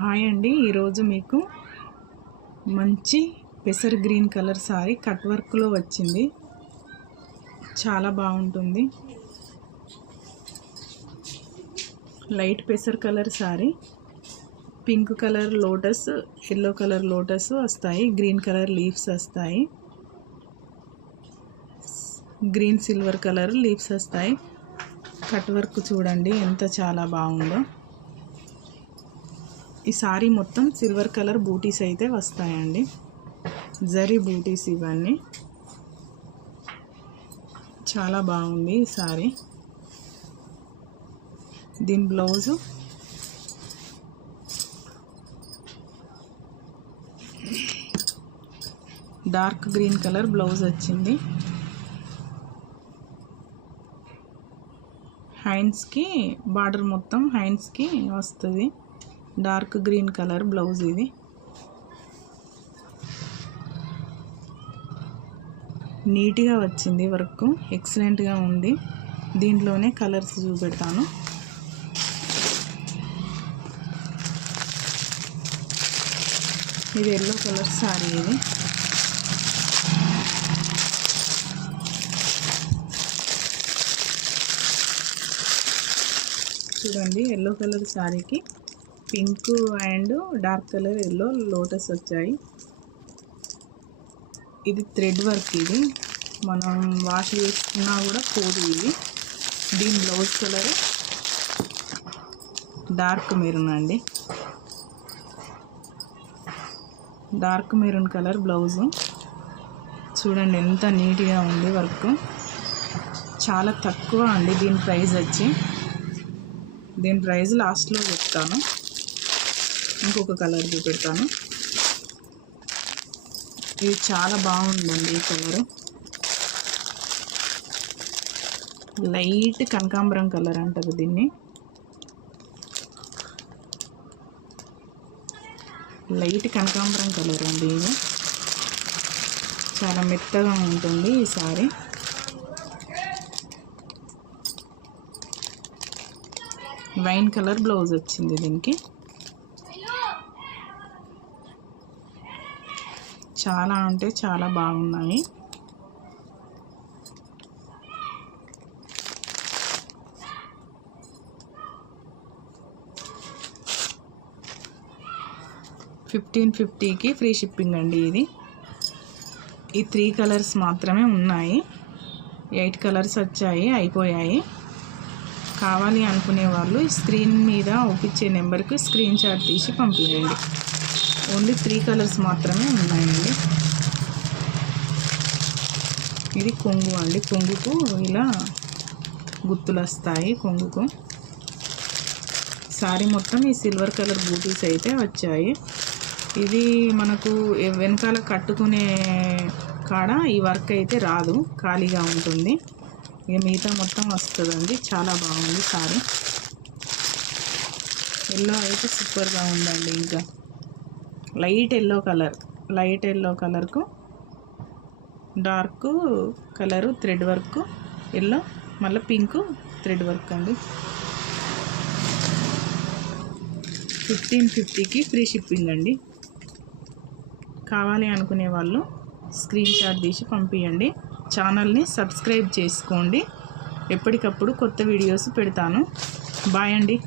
Hi అండి, ఈరోజు మీకు మంచి పెసర్ గ్రీన్ కలర్ సారీ కట్ వర్క్లో వచ్చింది. చాలా బాగుంటుంది. లైట్ పెసర్ colour sari, pink colour lotus, yellow colour lotus వస్తాయి, గ్రీన్ కలర్ లీవ్స్ వస్తాయి, గ్రీన్ సిల్వర్ కలర్ లీవ్స్ వస్తాయి. కట్ వర్క్ చూడండి ఎంత చాలా బాగుందో. ఈ సారీ మొత్తం సిల్వర్ కలర్ బూటీస్ అయితే వస్తాయండి, జరీ బూటీస్ ఇవన్నీ. చాలా బాగుంది ఈ సారీ. దీని blouse dark green colour blouse వచ్చింది. హ్యాండ్స్కి బార్డర్ మొత్తం హ్యాండ్స్కి వస్తుంది. డార్క్ గ్రీన్ కలర్ బ్లౌజ్ ఇది. నీట్గా వచ్చింది, వర్క్ ఎక్సలెంట్గా ఉంది. దీంట్లోనే కలర్స్ చూపెడతాను. ఇది ఎల్లో కలర్ సారీ. ఇది చూడండి, ఎల్లో కలర్ సారీకి pink and dark colour yellow lotus వచ్చాయి. ఇది థ్రెడ్ వర్క్. ఇది మనం వాష్ చేసుకున్నా కూడా పోదు ఇది. దీని బ్లౌజ్ కలర్ డార్క్ మెరూన్ అండి, డార్క్ మెరూన్ కలర్ బ్లౌజు. చూడండి ఎంత నీట్గా ఉంది వర్క్. చాలా తక్కువ అండి దీని ప్రైస్ వచ్చి. దీని ప్రైస్ లాస్ట్లో చెప్తాను. ఇంకొక కలర్ చూపెడతాను. ఇది చాలా బాగుందండి ఈ కలరు. లైట్ కనకాంబరం కలర్ అంటారు దీన్ని. లైట్ కనకాంబరం కలర్ అండి ఇది. చాలా మెత్తగా ఉంటుంది ఈ సారీ. వైన్ కలర్ బ్లౌజ్ వచ్చింది దీనికి. చాలా అంటే చాలా బాగున్నాయి. $1550కి ఫ్రీ షిప్పింగ్ అండి ఇది. ఈ 3 కలర్స్ మాత్రమే ఉన్నాయి. 8 కలర్స్ వచ్చాయి, అయిపోయాయి. కావాలి అనుకునే వాళ్ళు స్క్రీన్ మీద ఒప్పించే నెంబర్కి స్క్రీన్ షాట్ తీసి పంపించండి. ఓన్లీ 3 కలర్స్ మాత్రమే ఉన్నాయండి. ఇది కొంగు అండి. కొంగుకు ఇలా గుత్తులు వస్తాయి కొంగుకు. సారీ మొత్తం ఈ సిల్వర్ కలర్ బూటీస్ అయితే వచ్చాయి. ఇది మనకు వెనకాల కట్టుకునే కాడ ఈ వర్క్ అయితే రాదు, ఖాళీగా ఉంటుంది. ఇక మిగతా మొత్తం వస్తుందండి. చాలా బాగుంది సారీ. ఎల్లో అయితే సూపర్గా ఉందండి. ఇంకా light yellow colour, light yellow కలర్కు dark colour thread work yellow, మళ్ళీ పింక్ థ్రెడ్ వర్క్ అండి. 1550కి ఫ్రీ షిప్పింగ్ అండి. కావాలి అనుకునే వాళ్ళు స్క్రీన్ షాట్ తీసి పంపించండి. ఛానల్ని సబ్స్క్రైబ్ చేసుకోండి. ఎప్పటికప్పుడు కొత్త వీడియోస్ పెడతాను. బాయ్ అండి.